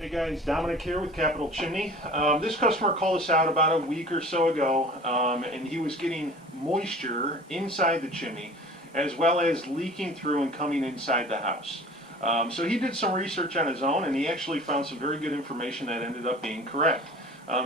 Hey guys, Dominic here with Capital Chimney. This customer called us out about a week or so ago, and he was getting moisture inside the chimney as well as leaking through and coming inside the house. So he did some research on his own and he actually found some very good information that ended up being correct.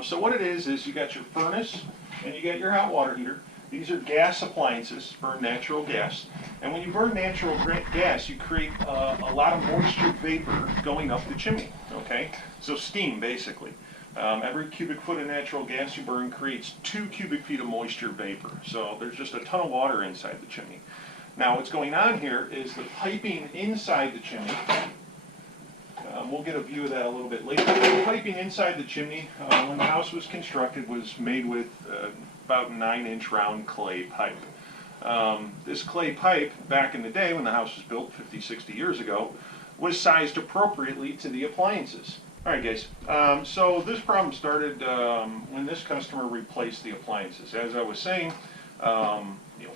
So what it is you got your furnace and you got your hot water heater. These are gas appliances, burn natural gas. And when you burn natural gas, you create a lot of moisture vapor going up the chimney, okay? So steam, basically. Every cubic foot of natural gas you burn creates 2 cubic feet of moisture vapor. So there's just a ton of water inside the chimney. Now what's going on here is the piping inside the chimney. We'll get a view of that a little bit later. The piping inside the chimney, when the house was constructed, was made with about 9-inch round clay pipe. This clay pipe, back in the day when the house was built 50, 60 years ago, was sized appropriately to the appliances. Alright guys, so this problem started when this customer replaced the appliances. As I was saying,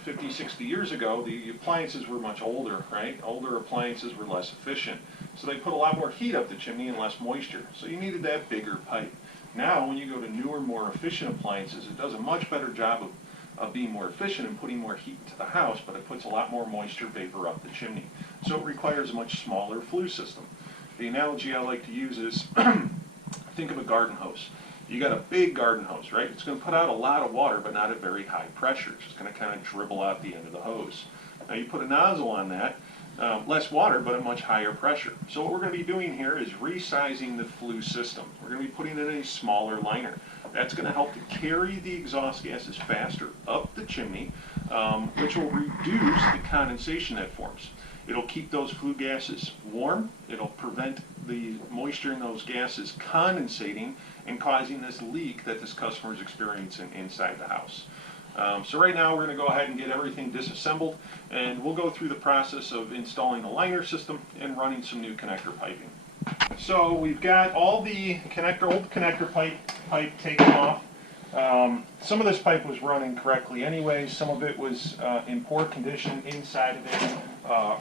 50, 60 years ago, the appliances were much older, right? Older appliances were less efficient. So they put a lot more heat up the chimney and less moisture. So you needed that bigger pipe. Now, when you go to newer, more efficient appliances, it does a much better job of being more efficient and putting more heat into the house, but it puts a lot more moisture vapor up the chimney. So it requires a much smaller flue system. The analogy I like to use is, think of a garden hose. You got a big garden hose, right? It's going to put out a lot of water, but not at very high pressure. It's just going to kind of dribble out the end of the hose. Now you put a nozzle on that, less water, but a much higher pressure. So what we're going to be doing here is resizing the flue system. We're going to be putting in a smaller liner. That's going to help to carry the exhaust gases faster up the chimney, which will reduce the condensation that forms. It'll keep those flue gases warm. It'll prevent the moisture in those gases condensating and causing this leak that this customer is experiencing inside the house. So right now we're going to go ahead and get everything disassembled, and we'll go through the process of installing a liner system and running some new connector piping. So we've got all the old connector pipe taken off. Some of this pipe was running correctly anyway. Some of it was in poor condition inside of it,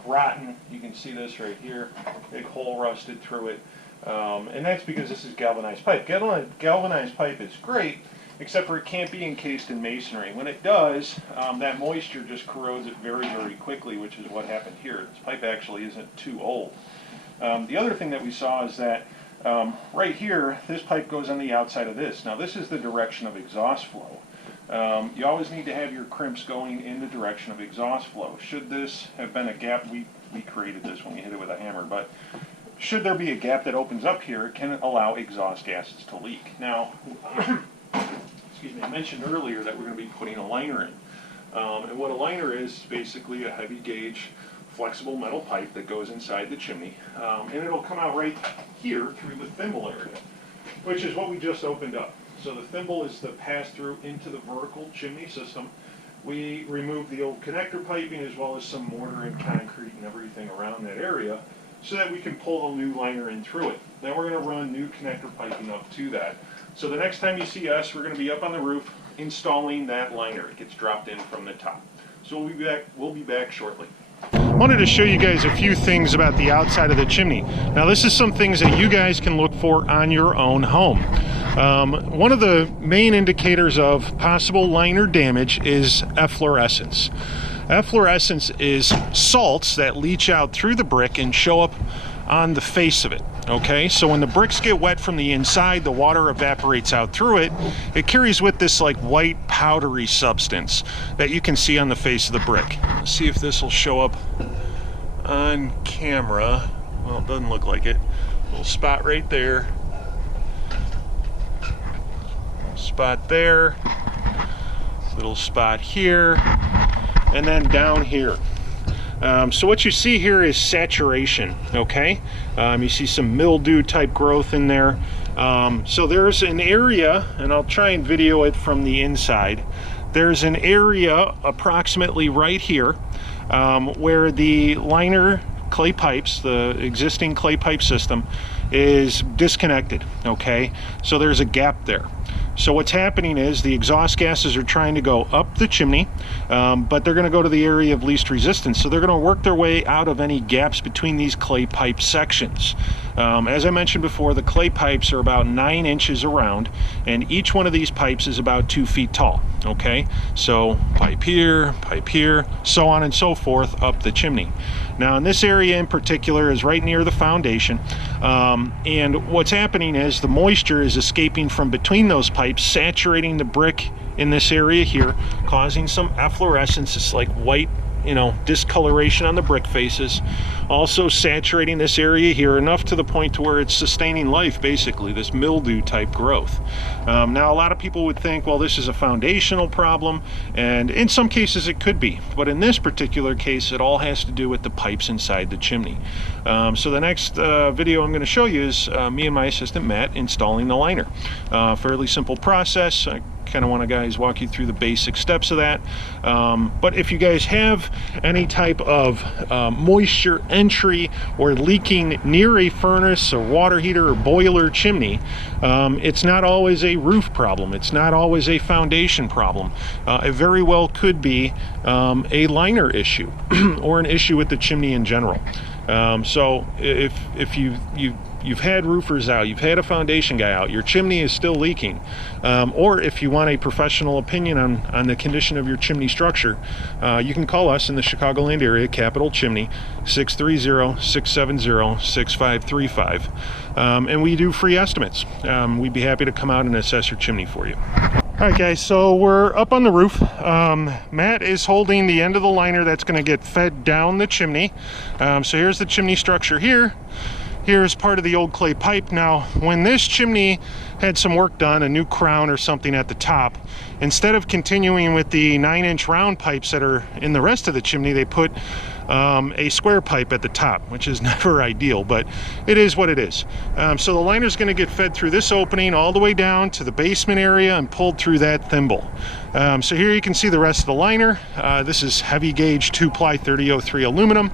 rotten. You can see this right here, big hole rusted through it. And that's because this is galvanized pipe. Galvanized pipe is great, except for it can't be encased in masonry. When it does, that moisture just corrodes it very, very quickly, which is what happened here. This pipe actually isn't too old. The other thing that we saw is that right here, this pipe goes on the outside of this. Now this is the direction of exhaust flow. You always need to have your crimps going in the direction of exhaust flow. Should this have been a gap, we created this when we hit it with a hammer, but should there be a gap that opens up here, it can allow exhaust gases to leak. Now, excuse me, I mentioned earlier that we're going to be putting a liner in. And what a liner is basically a heavy gauge flexible metal pipe that goes inside the chimney, and it'll come out right here through the thimble area, which is what we just opened up. So the thimble is the pass-through into the vertical chimney system. We removed the old connector piping as well as some mortar and concrete and everything around that area so that we can pull the new liner in through it. Then we're going to run new connector piping up to that. So the next time you see us, we're going to be up on the roof installing that liner. It gets dropped in from the top. So we'll be back shortly. I wanted to show you guys a few things about the outside of the chimney. Now this is some things that you guys can look for on your own home. One of the main indicators of possible liner damage is efflorescence. Efflorescence is salts that leach out through the brick and show up on the face of it. Okay, so when the bricks get wet from the inside, the water evaporates out through it. It carries with this like white powdery substance that you can see on the face of the brick. Let's see if this will show up on camera. Well, it doesn't look like it. Little spot right there. Spot there. Little spot here. And then down here. So what you see here is saturation, okay? You see some mildew type growth in there. So there's an area, and I'll try and video it from the inside. There's an area approximately right here where the liner clay pipes, the existing clay pipe system, is disconnected, okay? So there's a gap there. So what's happening is the exhaust gases are trying to go up the chimney, but they're going to go to the area of least resistance. So they're going to work their way out of any gaps between these clay pipe sections. As I mentioned before, the clay pipes are about 9 inches around, and each one of these pipes is about 2 feet tall. Okay, so pipe here, so on and so forth up the chimney. Now in this area in particular is right near the foundation, and what's happening is the moisture is escaping from between those pipes, saturating the brick in this area here, causing some efflorescence. It's like white, discoloration on the brick faces, also saturating this area here enough to the point to where it's sustaining life, basically, this mildew type growth. Now a lot of people would think, well, this is a foundational problem, and in some cases it could be, but in this particular case it all has to do with the pipes inside the chimney. So the next video I'm going to show you is me and my assistant Matt installing the liner. Fairly simple process. I kind of want to guys walk you through the basic steps of that, but if you guys have any type of moisture entry or leaking near a furnace or water heater or boiler chimney, it's not always a roof problem, it's not always a foundation problem. It very well could be a liner issue or an issue with the chimney in general. So if you've had roofers out, you've had a foundation guy out, your chimney is still leaking, or if you want a professional opinion on the condition of your chimney structure, you can call us in the Chicagoland area, Capital Chimney, 630-670-6535, and we do free estimates. We'd be happy to come out and assess your chimney for you. All right, guys, so we're up on the roof. Matt is holding the end of the liner that's going to get fed down the chimney. So here's the chimney structure here. Here's part of the old clay pipe. Now, when this chimney had some work done, a new crown or something at the top, instead of continuing with the 9-inch round pipes that are in the rest of the chimney, they put a square pipe at the top, which is never ideal, but it is what it is. So the liner is going to get fed through this opening all the way down to the basement area and pulled through that thimble. So here you can see the rest of the liner. This is heavy gauge 2-ply 3003 aluminum.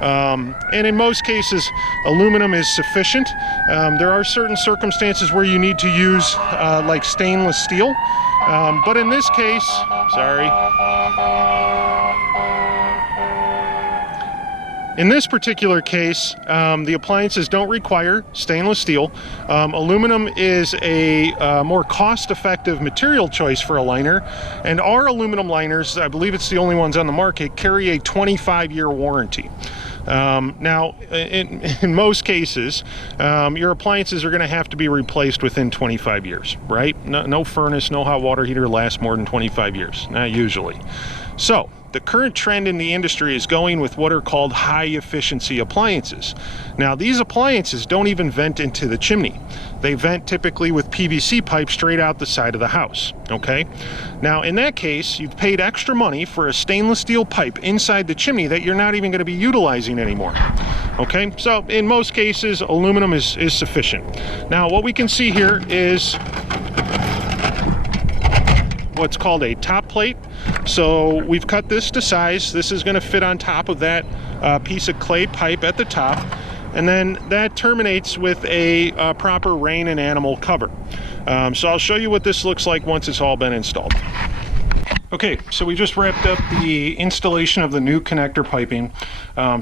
And in most cases, aluminum is sufficient. There are certain circumstances where you need to use like stainless steel. But in this case, in this particular case, the appliances don't require stainless steel. Aluminum is a more cost-effective material choice for a liner, and our aluminum liners, I believe it's the only ones on the market, carry a 25-year warranty. Now, in most cases, your appliances are going to have to be replaced within 25 years, right? No furnace, no hot water heater lasts more than 25 years, not usually. So, the current trend in the industry is going with what are called high-efficiency appliances. Now, these appliances don't even vent into the chimney. They vent typically with PVC pipe straight out the side of the house, okay? Now, in that case, you've paid extra money for a stainless steel pipe inside the chimney that you're not even going to be utilizing anymore, okay? So, in most cases, aluminum is sufficient. Now, what we can see here is what's called a top plate. So we've cut this to size. This is going to fit on top of that piece of clay pipe at the top, and then that terminates with a proper rain and animal cover. So I'll show you what this looks like once it's all been installed. Okay, so we just wrapped up the installation of the new connector piping.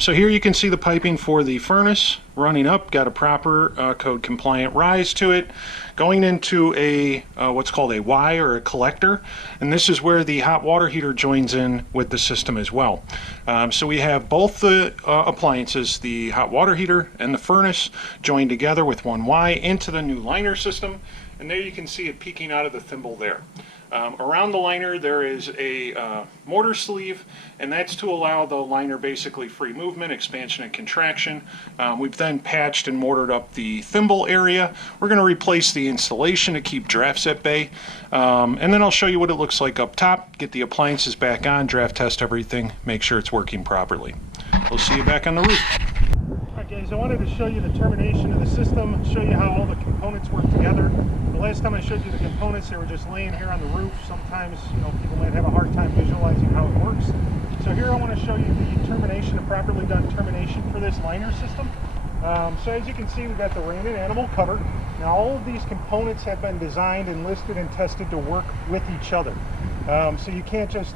So here you can see the piping for the furnace running up, got a proper code compliant rise to it, going into a what's called a Y, or a collector, and this is where the hot water heater joins in with the system as well. So we have both the appliances, the hot water heater and the furnace, joined together with one Y into the new liner system, and there you can see it peeking out of the thimble there. Around the liner there is a mortar sleeve, and that's to allow the liner basically free movement, expansion and contraction. We've then patched and mortared up the thimble area. We're going to replace the insulation to keep drafts at bay, and then I'll show you what it looks like up top, get the appliances back on, draft test everything, make sure it's working properly. We'll see you back on the roof. Alright guys, I wanted to show you the termination of the system, show you how all the components work together. The last time I showed you the components, they were just laying here on the roof. Sometimes, people might have a hard time visualizing how it works. So here I want to show you the termination, a properly done termination for this liner system. So as you can see, we've got the rain and animal cover. Now all of these components have been designed and listed and tested to work with each other. So you can't just,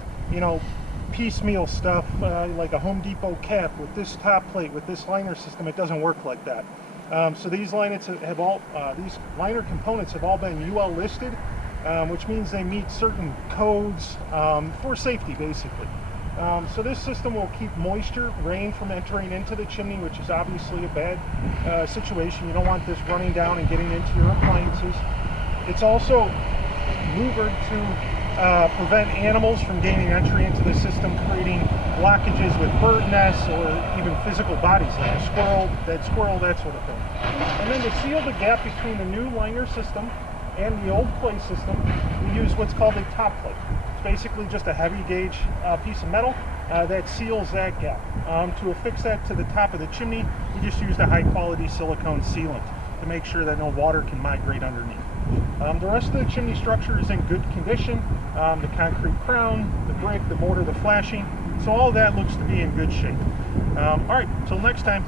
piecemeal stuff like a Home Depot cap with this top plate, with this liner system. It doesn't work like that. So these these liner components have all been UL listed, which means they meet certain codes for safety, basically. So this system will keep moisture, rain from entering into the chimney, which is obviously a bad situation. You don't want this running down and getting into your appliances. It's also louvered to prevent animals from gaining entry into the system, creating blockages with bird nests or even physical bodies like a squirrel, dead squirrel, that sort of thing. And then to seal the gap between the new liner system and the old plate system, we use what's called a top plate. It's basically just a heavy gauge piece of metal that seals that gap. To affix that to the top of the chimney, we just used a high quality silicone sealant to make sure that no water can migrate underneath. The rest of the chimney structure is in good condition. The concrete crown, the brick, the mortar, the flashing, so all that looks to be in good shape. All right, till next time.